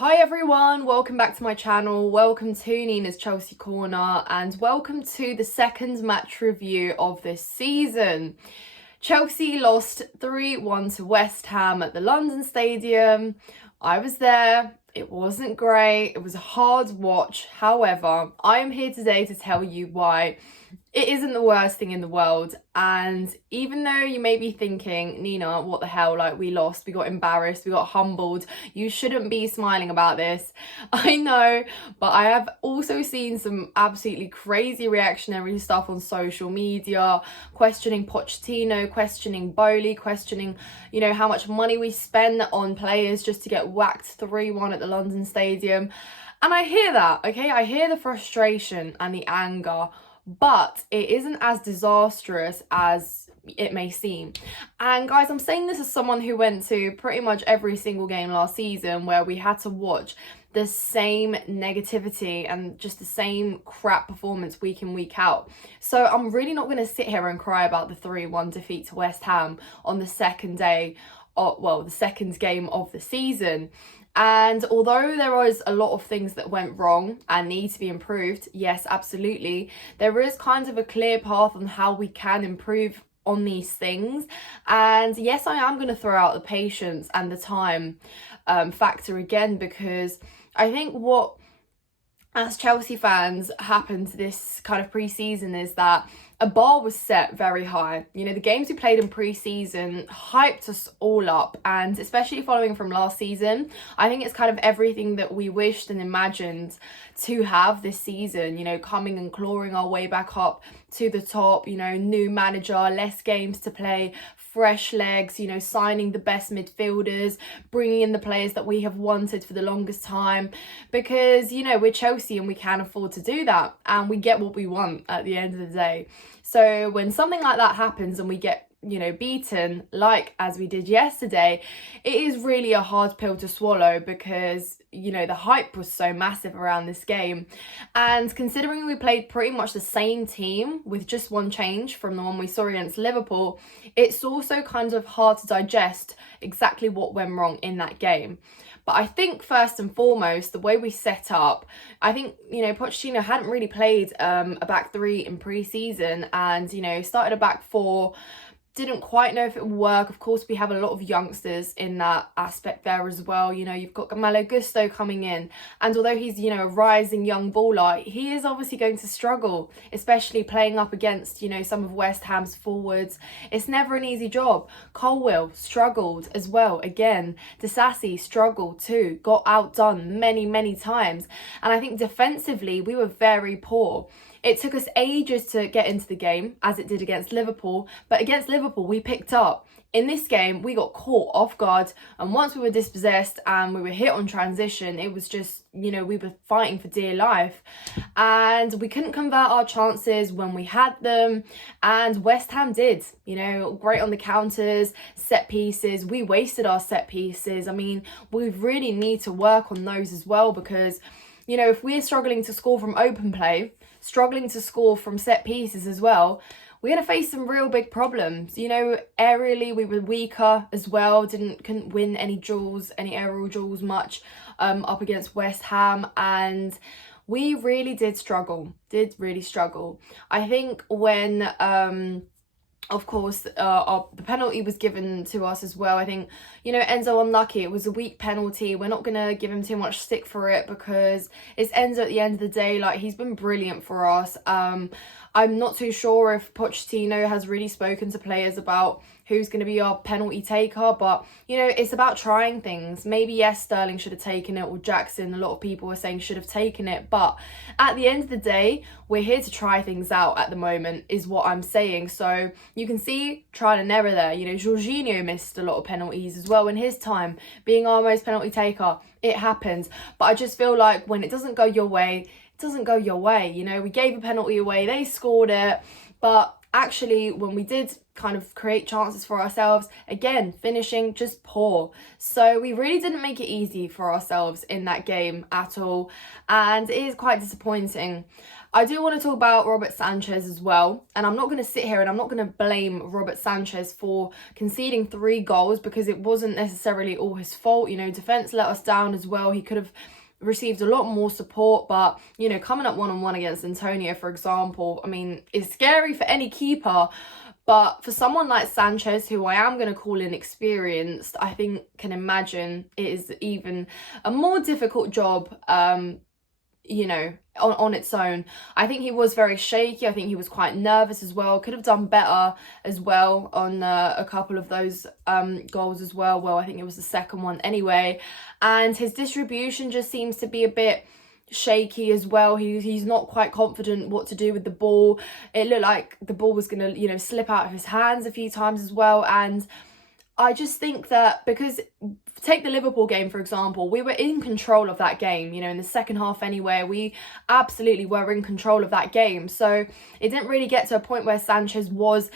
Hi everyone, welcome back to my channel, welcome to Nina's Chelsea Corner and welcome to the second match review of this season. Chelsea lost 3-1 to West Ham at the London Stadium. I was there, it wasn't great, it was a hard watch. However, I am here today to tell you why it isn't the worst thing in the world. And even though you may be thinking, Nina, what the hell, like we lost, we got embarrassed, we got humbled, you shouldn't be smiling about this. I know, but I have also seen some absolutely crazy reactionary stuff on social media, questioning Pochettino, questioning Bowley, questioning, how much money we spend on players just to get whacked 3-1 at the London Stadium. And I hear that, okay? I hear the frustration and the anger, but it isn't as disastrous as it may seem. And guys, I'm saying this as someone who went to pretty much every single game last season where we had to watch the same negativity and just the same crap performance week in, week out. So I'm really not going to sit here and cry about the 3-1 defeat to West Ham on the second day, the second game of the season. And although there was a lot of things that went wrong and need to be improved, yes, absolutely, there is kind of a clear path on how we can improve on these things. And yes, I am going to throw out the patience and the time factor again, because I think what, as Chelsea fans, happened this kind of pre-season is that a bar was set very high. The games we played in pre-season hyped us all up, and especially following from last season, I think it's kind of everything that we wished and imagined to have this season, coming and clawing our way back up to the top, new manager, less games to play, fresh legs, signing the best midfielders, bringing in the players that we have wanted for the longest time, because, we're Chelsea and we can afford to do that, and we get what we want at the end of the day. So when something like that happens and we get, beaten, like as we did yesterday, it is really a hard pill to swallow, because, the hype was so massive around this game. And considering we played pretty much the same team with just one change from the one we saw against Liverpool, it's also kind of hard to digest exactly what went wrong in that game. But I think first and foremost, the way we set up, I think, Pochettino hadn't really played a back three in pre-season, and, started a back four. Didn't quite know if it would work. Of course, we have a lot of youngsters in that aspect there as well. You've got Malo Gusto coming in, and although he's, a rising young baller, he is obviously going to struggle, especially playing up against, some of West Ham's forwards. It's never an easy job. Colwill struggled as well. Again, Disasi struggled too, got outdone many, many times. And I think defensively, we were very poor. It took us ages to get into the game, as it did against Liverpool, but against Liverpool, we picked up. In this game, we got caught off guard, and once we were dispossessed and we were hit on transition, it was just, we were fighting for dear life, and we couldn't convert our chances when we had them, and West Ham did, great on the counters, set pieces. We wasted our set pieces. I mean, we really need to work on those as well, because, if we're struggling to score from open play, struggling to score from set pieces as well, we're going to face some real big problems. Aerially, we were weaker as well, couldn't win any duels, any aerial duels much up against West Ham, and we really did really struggle. I think when of course, the penalty was given to us as well. I think, Enzo unlucky. It was a weak penalty. We're not going to give him too much stick for it, because it's Enzo at the end of the day. Like, he's been brilliant for us. I'm not too sure if Pochettino has really spoken to players about who's going to be our penalty taker, but, it's about trying things. Maybe, yes, Sterling should have taken it, or Jackson, a lot of people were saying should have taken it, but at the end of the day, we're here to try things out at the moment, is what I'm saying. So you can see trial and error there. Jorginho missed a lot of penalties as well in his time, being our most penalty taker. It happens, but I just feel like when it doesn't go your way, it doesn't go your way. We gave a penalty away, they scored it, but actually, when we did kind of create chances for ourselves, again, finishing just poor. So we really didn't make it easy for ourselves in that game at all, and it is quite disappointing. I do want to talk about Robert Sanchez as well, and I'm not going to sit here and I'm not going to blame Robert Sanchez for conceding 3 goals, because it wasn't necessarily all his fault. You know, defence let us down as well. He could have received a lot more support, but, you know, coming up one-on-one against Antonio, for example, I mean, it's scary for any keeper, but for someone like Sanchez, who I am going to call inexperienced, I think can imagine it is even a more difficult job, you know, on its own. I think he was very shaky. I think he was quite nervous as well. Could have done better as well on a couple of those goals as well. Well, I think it was the second one anyway. And his distribution just seems to be a bit shaky as well. He's not quite confident what to do with the ball. It looked like the ball was going to, you know, slip out of his hands a few times as well. And I just think that, because take the Liverpool game, for example, we were in control of that game, you know, in the second half anyway. We absolutely were in control of that game. So it didn't really get to a point where Sanchez was,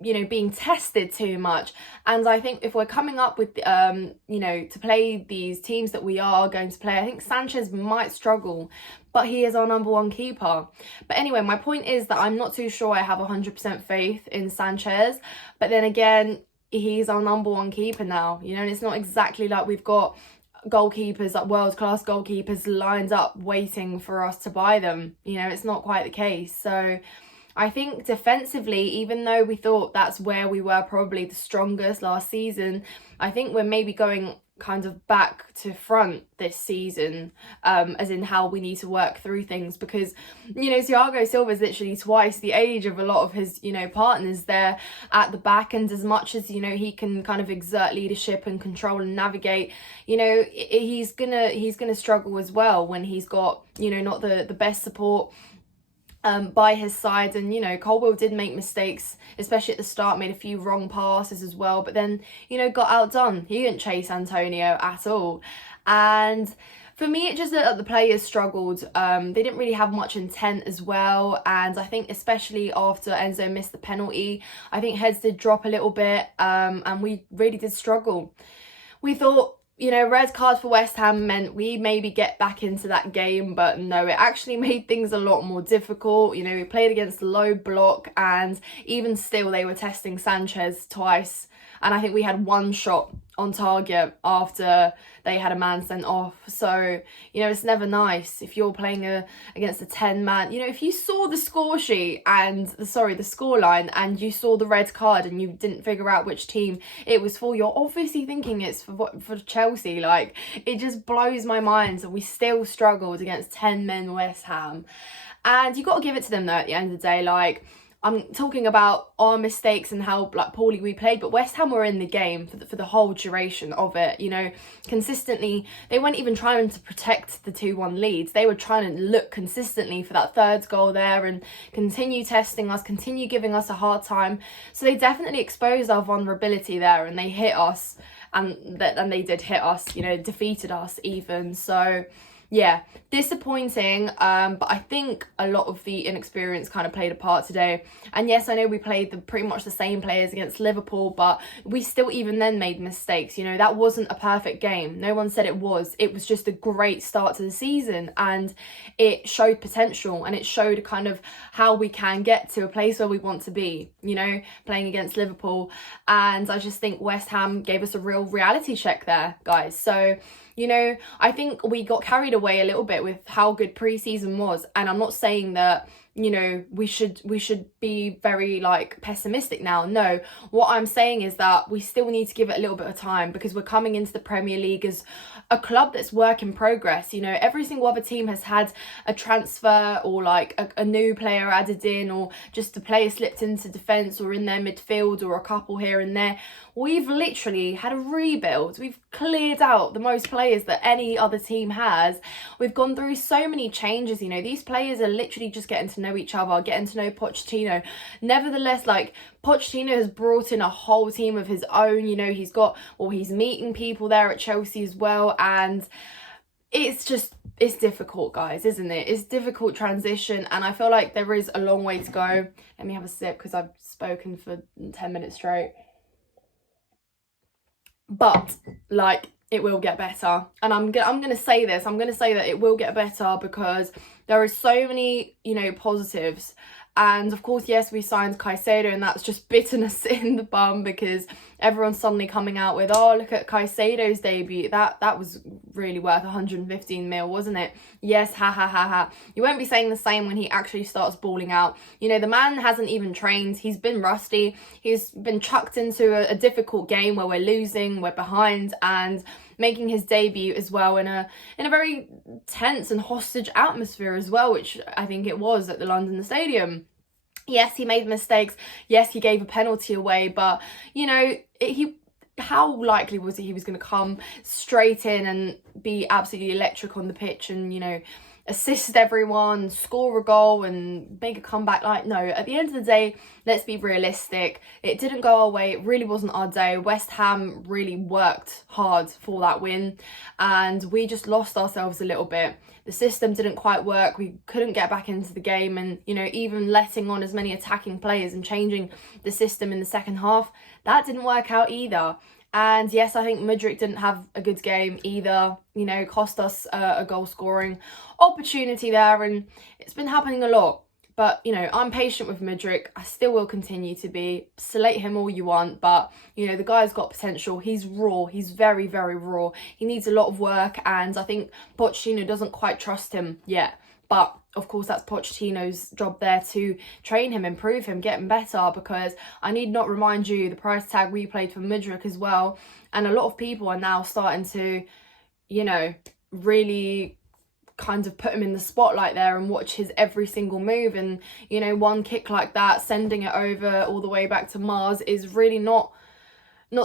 you know, being tested too much. And I think if we're coming up with, you know, to play these teams that we are going to play, I think Sanchez might struggle, but he is our number 1 keeper. But anyway, my point is that I'm not too sure I have 100% faith in Sanchez. But then again, he's our number 1 keeper now, you know, and it's not exactly like we've got goalkeepers, like world-class goalkeepers lined up waiting for us to buy them. You know, it's not quite the case. So I think defensively, even though we thought that's where we were probably the strongest last season, I think we're maybe going kind of back to front this season, as in how we need to work through things, because, you know, Thiago Silva is literally twice the age of a lot of his, you know, partners there at the back, and as much as, you know, he can kind of exert leadership and control and navigate, you know, he's gonna struggle as well when he's got, you know, not the best support by his side. And, you know, Colwill did make mistakes, especially at the start, made a few wrong passes as well, but then, you know, got outdone. He didn't chase Antonio at all. And for me, it just looked like the players struggled. They didn't really have much intent as well. And I think especially after Enzo missed the penalty, I think heads did drop a little bit, and we really did struggle. We thought, you know, red card for West Ham meant we maybe get back into that game, but no, it actually made things a lot more difficult. You know, we played against the low block, and even still they were testing Sanchez twice, and I think we had 1 shot on target after they had a man sent off. So, you know, it's never nice if you're playing against a 10-man. You know, if you saw the score sheet and the scoreline, and you saw the red card and you didn't figure out which team it was for, you're obviously thinking it's for Chelsea. Like, it just blows my mind that we still struggled against 10 men West Ham. And you got to give it to them though at the end of the day. Like, I'm talking about our mistakes and how, like, poorly we played, but West Ham were in the game for the whole duration of it. You know, consistently, they weren't even trying to protect the 2-1 leads. They were trying to look consistently for that 3rd goal there and continue testing us, continue giving us a hard time. So they definitely exposed our vulnerability there, and they hit us, and they did hit us, you know, defeated us even. So yeah, disappointing, but I think a lot of the inexperience kind of played a part today. And yes, I know we played pretty much the same players against Liverpool, but we still even then made mistakes. You know, that wasn't a perfect game. No one said it was. It was just a great start to the season, and it showed potential, and it showed kind of how we can get to a place where we want to be, you know, playing against Liverpool. And I just think West Ham gave us a real reality check there, guys. So, you know, I think we got carried away a little bit with how good pre-season was. And I'm not saying that, you know, we should be very, like, pessimistic now. No, what I'm saying is that we still need to give it a little bit of time, because we're coming into the Premier League as a club that's work in progress. You know, every single other team has had a transfer, or like a new player added in, or just a player slipped into defence or in their midfield, or a couple here and there. We've literally had a rebuild. We've cleared out the most players that any other team has. We've gone through so many changes. You know, these players are literally just getting to know each other, getting to know Pochettino. Nevertheless, like, Pochettino has brought in a whole team of his own. You know, he's meeting people there at Chelsea as well. And it's difficult, guys, isn't it? It's difficult transition, and I feel like there is a long way to go. Let me have a sip because I've spoken for 10 minutes straight. But like, it will get better, and I'm gonna say this. I'm gonna say that it will get better because there are so many, you know, positives. And of course, yes, we signed Caicedo, and that's just bitterness in the bum because everyone's suddenly coming out with, oh, look at Caicedo's debut. That was really worth 115 mil, wasn't it? Yes, ha ha ha ha. You won't be saying the same when he actually starts balling out. You know, the man hasn't even trained. He's been rusty. He's been chucked into a difficult game where we're losing, we're behind, and making his debut as well in a very tense and hostage atmosphere as well, which I think it was at the London Stadium. Yes, he made mistakes. Yes, he gave a penalty away, but you know, how likely was it he was going to come straight in and be absolutely electric on the pitch and, you know, assist everyone, score a goal and make a comeback? Like, no, at the end of the day, let's be realistic. It didn't go our way. It really wasn't our day. West Ham really worked hard for that win, and we just lost ourselves a little bit. The system didn't quite work. We couldn't get back into the game, and, you know, even letting on as many attacking players and changing the system in the second half, that didn't work out either. And yes, I think Mudryk didn't have a good game either. You know, cost us a goal scoring opportunity there, and it's been happening a lot. But, you know, I'm patient with Mudryk. I still will continue to be. Slate him all you want, but, you know, the guy's got potential. He's raw. He's very, very raw. He needs a lot of work, and I think Pochettino doesn't quite trust him yet. But of course, that's Pochettino's job there to train him, improve him, get him better, because I need not remind you the price tag we paid for Mudryk as well. And a lot of people are now starting to, you know, really kind of put him in the spotlight there and watch his every single move. And, you know, one kick like that, sending it over all the way back to Mars, is really not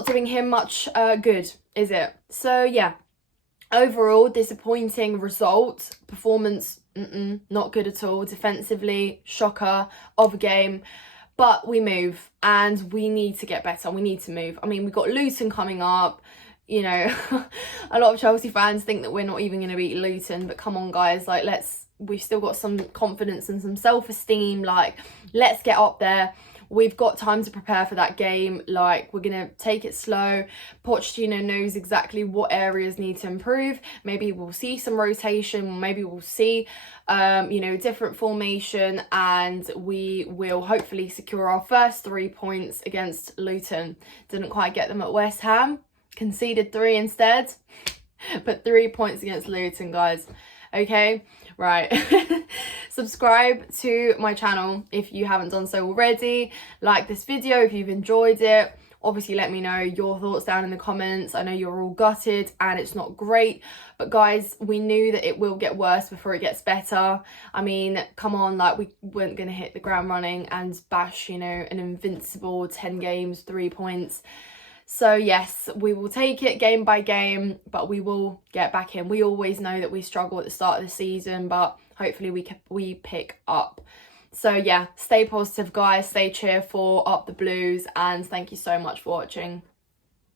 doing him much good, is it? So, yeah. Overall, disappointing result. Performance, not good at all. Defensively, shocker of a game. But we move, and we need to get better. We need to move. I mean, we've got Luton coming up. You know, a lot of Chelsea fans think that we're not even going to beat Luton. But come on, guys. Like, we've still got some confidence and some self-esteem. Like, let's get up there. We've got time to prepare for that game. Like, we're going to take it slow. Pochettino knows exactly what areas need to improve. Maybe we'll see some rotation. Maybe we'll see, you know, different formation. And we will hopefully secure our first 3 points against Luton. Didn't quite get them at West Ham. Conceded 3 instead. But 3 points against Luton, guys. Okay, right. Subscribe to my channel if you haven't done so already. Like this video if you've enjoyed it. Obviously, let me know your thoughts down in the comments. I know you're all gutted and it's not great, but guys, we knew that it will get worse before it gets better. I mean, come on, like, we weren't going to hit the ground running and bash, you know, an invincible 10 games, 3 points. So yes, we will take it game by game, but we will get back in. We always know that we struggle at the start of the season, but hopefully we pick up. So yeah, stay positive, guys. Stay cheerful, up the Blues, and thank you so much for watching.